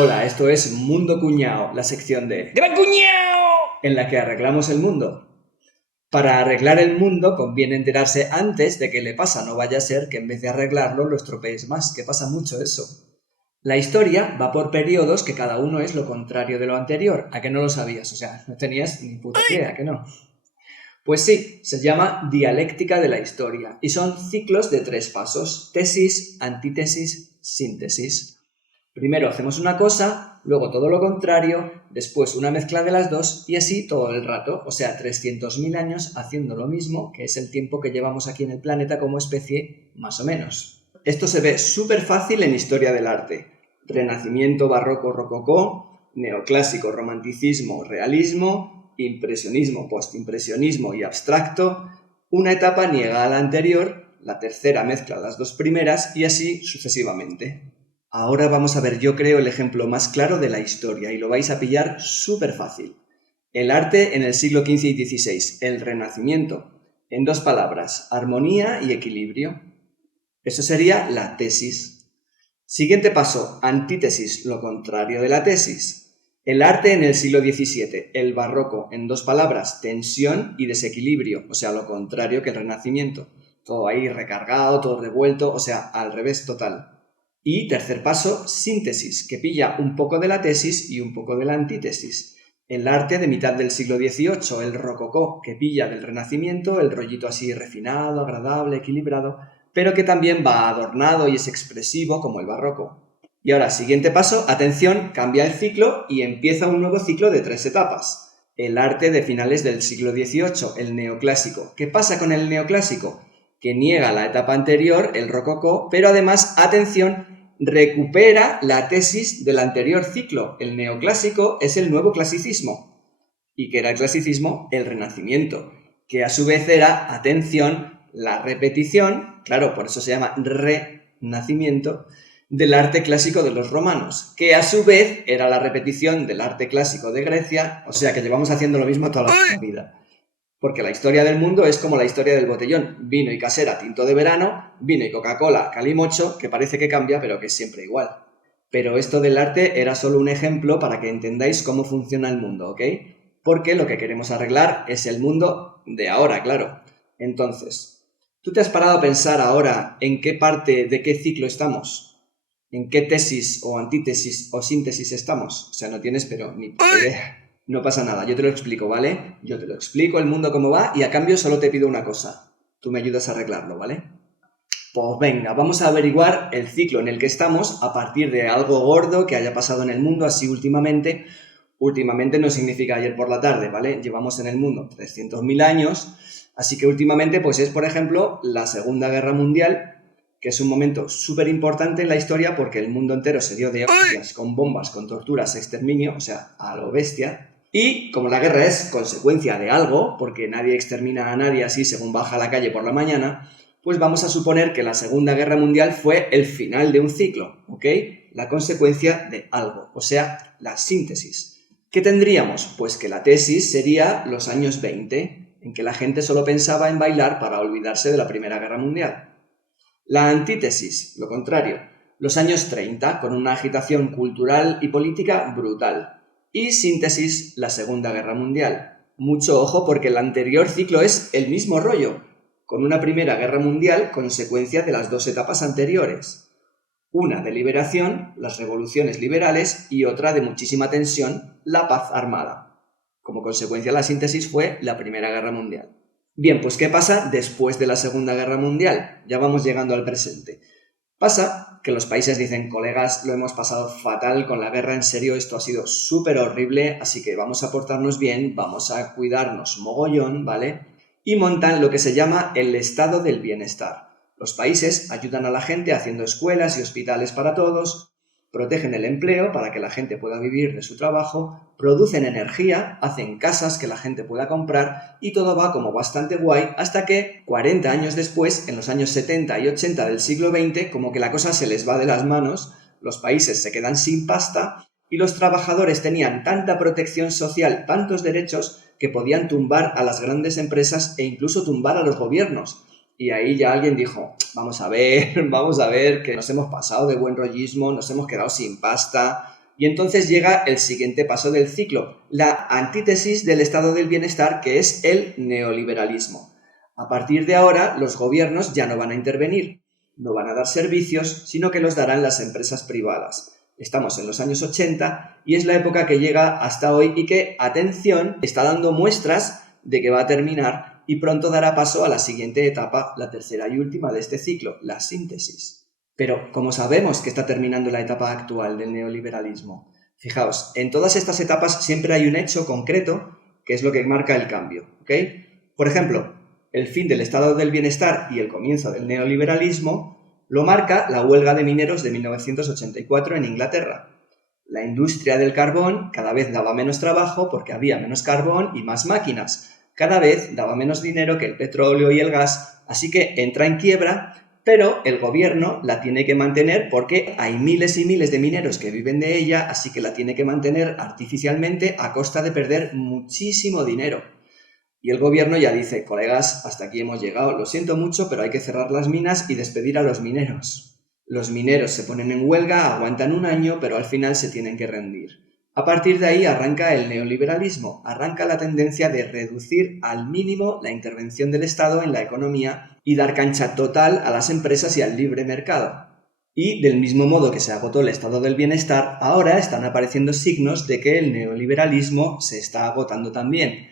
Hola, esto es Mundo Cuñao, la sección de ¡Gran cuñao! en la que arreglamos el mundo. Para arreglar el mundo conviene enterarse antes de qué le pasa, no vaya a ser que en vez de arreglarlo lo estropees más, que pasa mucho eso. La historia va por periodos que cada uno es lo contrario de lo anterior, ¿a que no lo sabías? O sea, no tenías ni puta idea, ¿a que no? Pues sí, se llama dialéctica de la historia y son ciclos de 3 pasos: tesis, antítesis, síntesis. Primero hacemos una cosa, luego todo lo contrario, después una mezcla de las dos y así todo el rato, o sea, 300.000 años haciendo lo mismo, que es el tiempo que llevamos aquí en el planeta como especie, más o menos. Esto se ve súper fácil en historia del arte. Renacimiento, barroco, rococó, neoclásico, romanticismo, realismo, impresionismo, postimpresionismo y abstracto. Una etapa niega a la anterior, la tercera mezcla las dos primeras y así sucesivamente. Ahora vamos a ver, yo creo, el ejemplo más claro de la historia y lo vais a pillar súper fácil. El arte en el siglo XV y XVI, el Renacimiento. En 2 palabras, armonía y equilibrio. Eso sería la tesis. Siguiente paso, antítesis, lo contrario de la tesis. El arte en el siglo XVII, el barroco. En 2 palabras, tensión y desequilibrio, o sea, lo contrario que el Renacimiento. Todo ahí recargado, todo revuelto, o sea, al revés total. Y tercer paso, síntesis, que pilla un poco de la tesis y un poco de la antítesis. El arte de mitad del siglo XVIII, el rococó, que pilla del Renacimiento el rollito así refinado, agradable, equilibrado, pero que también va adornado y es expresivo como el barroco. Y ahora, siguiente paso, atención, cambia el ciclo y empieza un nuevo ciclo de 3 etapas. El arte de finales del siglo XVIII, el neoclásico. ¿Qué pasa con el neoclásico? Que niega la etapa anterior, el rococó, pero además, atención, recupera la tesis del anterior ciclo. El neoclásico es el nuevo clasicismo. ¿Y qué era el clasicismo? El Renacimiento, que a su vez era, atención, la repetición, claro, por eso se llama renacimiento, del arte clásico de los romanos, que a su vez era la repetición del arte clásico de Grecia, o sea que llevamos haciendo lo mismo toda la vida. Porque la historia del mundo es como la historia del botellón. Vino y casera, tinto de verano, vino y Coca-Cola, calimocho, que parece que cambia, pero que es siempre igual. Pero esto del arte era solo un ejemplo para que entendáis cómo funciona el mundo, ¿ok? Porque lo que queremos arreglar es el mundo de ahora, claro. Entonces, ¿tú te has parado a pensar ahora en qué parte de qué ciclo estamos? ¿En qué tesis o antítesis o síntesis estamos? O sea, no tienes pero ni idea. No pasa nada, yo te lo explico, ¿vale? Yo te lo explico el mundo cómo va y a cambio solo te pido una cosa. Tú me ayudas a arreglarlo, ¿vale? Pues venga, vamos a averiguar el ciclo en el que estamos a partir de algo gordo que haya pasado en el mundo así últimamente. Últimamente no significa ayer por la tarde, ¿vale? Llevamos en el mundo 300.000 años, así que últimamente pues es, por ejemplo, la Segunda Guerra Mundial, que es un momento súper importante en la historia porque el mundo entero se dio de hostias con bombas, con torturas, exterminio, o sea, a lo bestia. Y como la guerra es consecuencia de algo, porque nadie extermina a nadie así según baja a la calle por la mañana, pues vamos a suponer que la Segunda Guerra Mundial fue el final de un ciclo, ¿ok? La consecuencia de algo, o sea, la síntesis. ¿Qué tendríamos? Pues que la tesis sería los años 20, en que la gente solo pensaba en bailar para olvidarse de la Primera Guerra Mundial. La antítesis, lo contrario, los años 30, con una agitación cultural y política brutal. Y síntesis, la Segunda Guerra Mundial. Mucho ojo porque el anterior ciclo es el mismo rollo, con una Primera Guerra Mundial consecuencia de las 2 etapas anteriores. Una de liberación, las revoluciones liberales, y otra de muchísima tensión, la paz armada. Como consecuencia, la síntesis fue la Primera Guerra Mundial. Bien, pues ¿qué pasa después de la Segunda Guerra Mundial? Ya vamos llegando al presente. Pasa que los países dicen, colegas, lo hemos pasado fatal con la guerra, en serio, esto ha sido súper horrible, así que vamos a portarnos bien, vamos a cuidarnos mogollón, ¿vale? Y montan lo que se llama el estado del bienestar. Los países ayudan a la gente haciendo escuelas y hospitales para todos, protegen el empleo para que la gente pueda vivir de su trabajo, producen energía, hacen casas que la gente pueda comprar y todo va como bastante guay hasta que 40 años después, en los años 70 y 80 del siglo XX, como que la cosa se les va de las manos, los países se quedan sin pasta y los trabajadores tenían tanta protección social, tantos derechos, que podían tumbar a las grandes empresas e incluso tumbar a los gobiernos. Y ahí ya alguien dijo, vamos a ver, que nos hemos pasado de buen rollismo, nos hemos quedado sin pasta, Y entonces llega el siguiente paso del ciclo, la antítesis del estado del bienestar, que es el neoliberalismo. A partir de ahora, los gobiernos ya no van a intervenir, no van a dar servicios, sino que los darán las empresas privadas. Estamos en los años 80 y es la época que llega hasta hoy y que, atención, está dando muestras de que va a terminar y pronto dará paso a la siguiente etapa, la tercera y última de este ciclo, la síntesis. Pero, ¿cómo sabemos que está terminando la etapa actual del neoliberalismo? Fijaos, en todas estas etapas siempre hay un hecho concreto que es lo que marca el cambio, ¿ok? Por ejemplo, el fin del estado del bienestar y el comienzo del neoliberalismo lo marca la huelga de mineros de 1984 en Inglaterra. La industria del carbón cada vez daba menos trabajo porque había menos carbón y más máquinas. Cada vez daba menos dinero que el petróleo y el gas, así que entra en quiebra, pero el gobierno la tiene que mantener porque hay miles y miles de mineros que viven de ella, así que la tiene que mantener artificialmente a costa de perder muchísimo dinero. Y el gobierno ya dice, colegas, hasta aquí hemos llegado, lo siento mucho, pero hay que cerrar las minas y despedir a los mineros. Los mineros se ponen en huelga, aguantan un año, pero al final se tienen que rendir. A partir de ahí arranca el neoliberalismo, arranca la tendencia de reducir al mínimo la intervención del Estado en la economía y dar cancha total a las empresas y al libre mercado. Y del mismo modo que se agotó el estado del bienestar, ahora están apareciendo signos de que el neoliberalismo se está agotando también.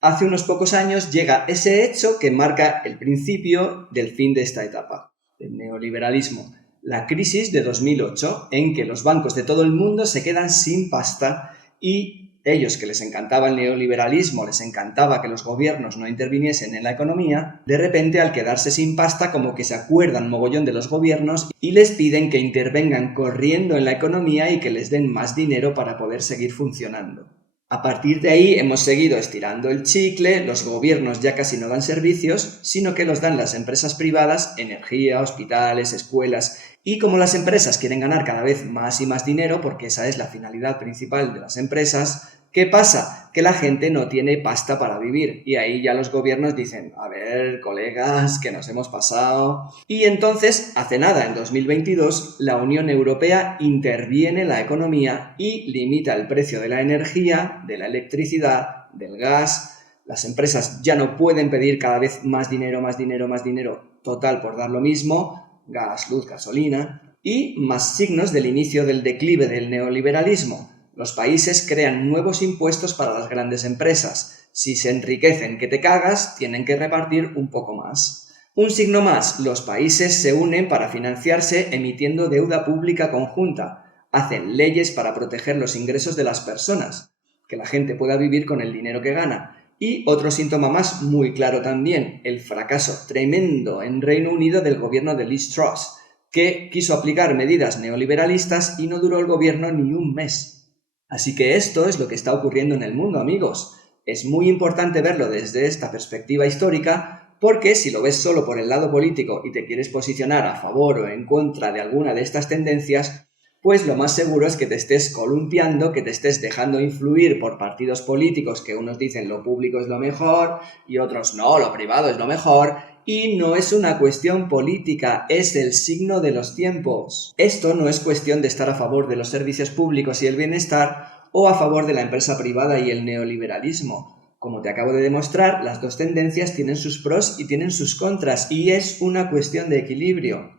Hace unos pocos años llega ese hecho que marca el principio del fin de esta etapa, del neoliberalismo. La crisis de 2008, en que los bancos de todo el mundo se quedan sin pasta y ellos que les encantaba el neoliberalismo, les encantaba que los gobiernos no interviniesen en la economía, de repente al quedarse sin pasta como que se acuerdan mogollón de los gobiernos y les piden que intervengan corriendo en la economía y que les den más dinero para poder seguir funcionando. A partir de ahí hemos seguido estirando el chicle, los gobiernos ya casi no dan servicios, sino que los dan las empresas privadas, energía, hospitales, escuelas, y como las empresas quieren ganar cada vez más y más dinero, porque esa es la finalidad principal de las empresas, ¿qué pasa? Que la gente no tiene pasta para vivir y ahí ya los gobiernos dicen, a ver, colegas, que nos hemos pasado. Y entonces, hace nada, en 2022, la Unión Europea interviene en la economía y limita el precio de la energía, de la electricidad, del gas. Las empresas ya no pueden pedir cada vez más dinero, más dinero, más dinero, total por dar lo mismo, gas, luz, gasolina, y más signos del inicio del declive del neoliberalismo. Los países crean nuevos impuestos para las grandes empresas. Si se enriquecen que te cagas, tienen que repartir un poco más. Un signo más, los países se unen para financiarse emitiendo deuda pública conjunta. Hacen leyes para proteger los ingresos de las personas, que la gente pueda vivir con el dinero que gana. Y otro síntoma más muy claro también, el fracaso tremendo en Reino Unido del gobierno de Liz Truss, que quiso aplicar medidas neoliberalistas y no duró el gobierno ni un mes. Así que esto es lo que está ocurriendo en el mundo, amigos. Es muy importante verlo desde esta perspectiva histórica porque si lo ves solo por el lado político y te quieres posicionar a favor o en contra de alguna de estas tendencias, pues lo más seguro es que te estés columpiando, que te estés dejando influir por partidos políticos que unos dicen lo público es lo mejor y otros no, lo privado es lo mejor. Y no es una cuestión política, es el signo de los tiempos. Esto no es cuestión de estar a favor de los servicios públicos y el bienestar o a favor de la empresa privada y el neoliberalismo. Como te acabo de demostrar, las dos tendencias tienen sus pros y tienen sus contras y es una cuestión de equilibrio.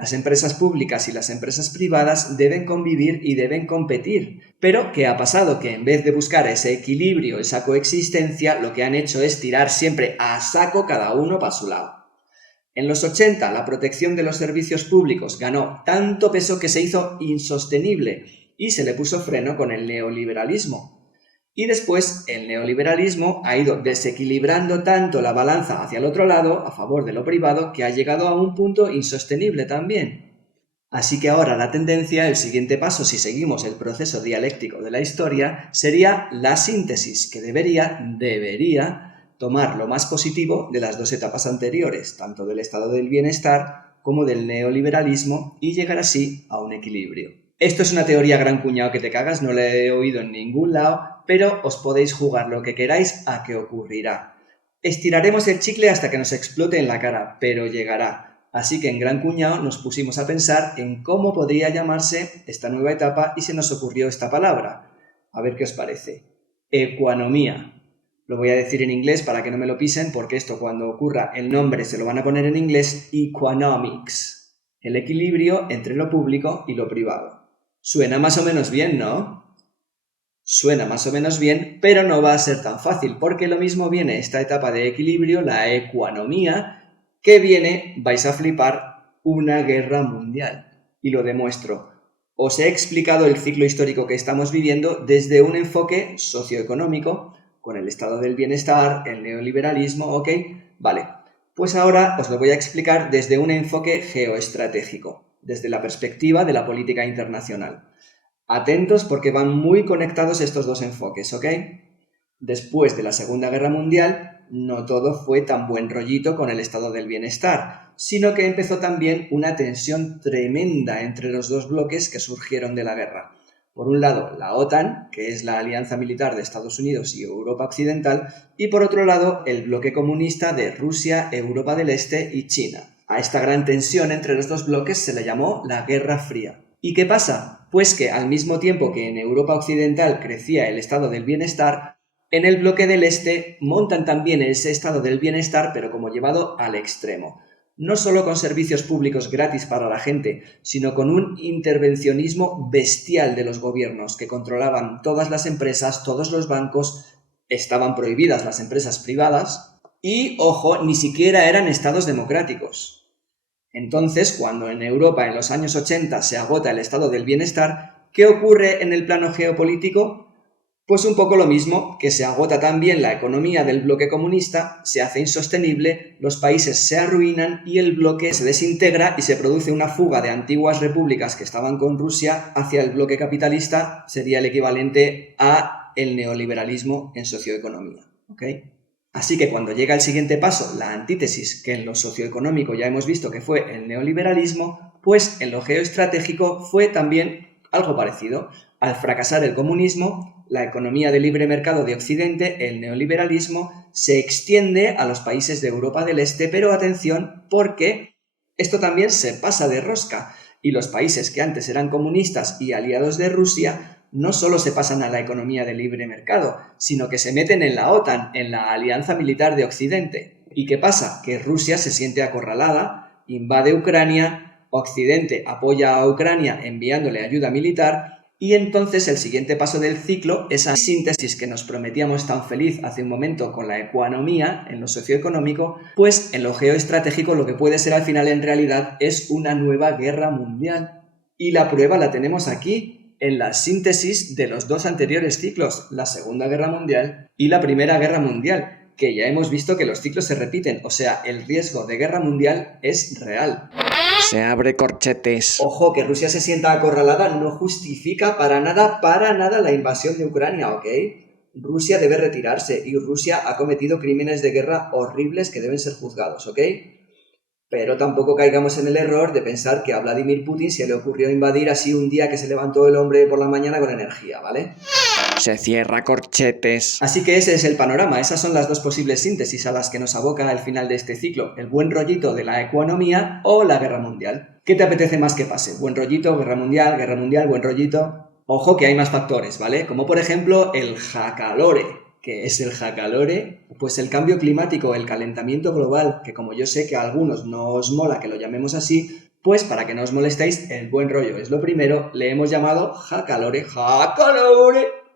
Las empresas públicas y las empresas privadas deben convivir y deben competir. Pero, ¿qué ha pasado? Que en vez de buscar ese equilibrio, esa coexistencia, lo que han hecho es tirar siempre a saco cada uno para su lado. En los 80, la protección de los servicios públicos ganó tanto peso que se hizo insostenible y se le puso freno con el neoliberalismo. Y después el neoliberalismo ha ido desequilibrando tanto la balanza hacia el otro lado, a favor de lo privado, que ha llegado a un punto insostenible también. Así que ahora la tendencia, el siguiente paso, si seguimos el proceso dialéctico de la historia, sería la síntesis, que debería tomar lo más positivo de las dos etapas anteriores, tanto del estado del bienestar como del neoliberalismo, y llegar así a un equilibrio. Esto es una teoría gran cuñado que te cagas, no la he oído en ningún lado, pero os podéis jugar lo que queráis a que ocurrirá. Estiraremos el chicle hasta que nos explote en la cara, pero llegará. Así que en Gran Cuñado nos pusimos a pensar en cómo podría llamarse esta nueva etapa y se nos ocurrió esta palabra. A ver qué os parece. Ecuanomía. Lo voy a decir en inglés para que no me lo pisen, porque esto cuando ocurra el nombre se lo van a poner en inglés. Economics. El equilibrio entre lo público y lo privado. Suena más o menos bien, ¿no? Suena más o menos bien, pero no va a ser tan fácil, porque lo mismo viene esta etapa de equilibrio, la economía, que viene, vais a flipar, una guerra mundial. Y lo demuestro. Os he explicado el ciclo histórico que estamos viviendo desde un enfoque socioeconómico, con el estado del bienestar, el neoliberalismo, ¿ok? Vale, pues ahora os lo voy a explicar desde un enfoque geoestratégico, desde la perspectiva de la política internacional. Atentos porque van muy conectados estos dos enfoques, ¿ok? Después de la Segunda Guerra Mundial, no todo fue tan buen rollito con el estado del bienestar, sino que empezó también una tensión tremenda entre los dos bloques que surgieron de la guerra. Por un lado, la OTAN, que es la alianza militar de Estados Unidos y Europa Occidental, y por otro lado, el bloque comunista de Rusia, Europa del Este y China. A esta gran tensión entre los dos bloques se le llamó la Guerra Fría. ¿Y qué pasa? Pues que al mismo tiempo que en Europa Occidental crecía el estado del bienestar, en el bloque del Este montan también ese estado del bienestar, pero como llevado al extremo. No solo con servicios públicos gratis para la gente, sino con un intervencionismo bestial de los gobiernos que controlaban todas las empresas, todos los bancos, estaban prohibidas las empresas privadas y, ojo, ni siquiera eran estados democráticos. Entonces, cuando en Europa en los años 80 se agota el estado del bienestar, ¿qué ocurre en el plano geopolítico? Pues un poco lo mismo, que se agota también la economía del bloque comunista, se hace insostenible, los países se arruinan y el bloque se desintegra y se produce una fuga de antiguas repúblicas que estaban con Rusia hacia el bloque capitalista, sería el equivalente a el neoliberalismo en socioeconomía, ¿ok? Así que cuando llega el siguiente paso, la antítesis, que en lo socioeconómico ya hemos visto que fue el neoliberalismo, pues en lo geoestratégico fue también algo parecido. Al fracasar el comunismo, la economía de libre mercado de Occidente, el neoliberalismo, se extiende a los países de Europa del Este, pero atención, porque esto también se pasa de rosca y los países que antes eran comunistas y aliados de Rusia no solo se pasan a la economía de libre mercado, sino que se meten en la OTAN, en la Alianza Militar de Occidente. ¿Y qué pasa? Que Rusia se siente acorralada, invade Ucrania, Occidente apoya a Ucrania enviándole ayuda militar. Y entonces el siguiente paso del ciclo, esa síntesis que nos prometíamos tan feliz hace un momento con la economía, en lo socioeconómico, pues en lo geoestratégico lo que puede ser al final en realidad es una nueva guerra mundial. Y la prueba la tenemos aquí, en la síntesis de los dos anteriores ciclos, la Segunda Guerra Mundial y la Primera Guerra Mundial, que ya hemos visto que los ciclos se repiten, o sea, el riesgo de guerra mundial es real. Se abre corchetes. Ojo, que Rusia se sienta acorralada no justifica para nada la invasión de Ucrania, ¿ok? Rusia debe retirarse y Rusia ha cometido crímenes de guerra horribles que deben ser juzgados, ¿ok? Pero tampoco caigamos en el error de pensar que a Vladimir Putin se le ocurrió invadir así un día que se levantó el hombre por la mañana con energía, ¿vale? Se cierra corchetes. Así que ese es el panorama, esas son las dos posibles síntesis a las que nos aboca el final de este ciclo, el buen rollito de la economía o la guerra mundial. ¿Qué te apetece más que pase? ¿Buen rollito, guerra mundial, buen rollito? Ojo que hay más factores, ¿vale? Como por ejemplo el jacalore. ¿Qué es el jacalore? Pues el cambio climático, el calentamiento global, que como yo sé que a algunos no os mola que lo llamemos así, pues para que no os molestéis, el buen rollo es lo primero, le hemos llamado jacalore.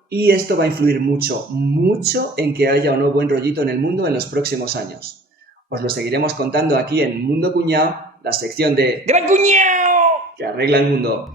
Y esto va a influir mucho en que haya o no buen rollito en el mundo en los próximos años. Os lo seguiremos contando aquí en Mundo Cuñao, la sección de ¡Gran Cuñao! que arregla el mundo.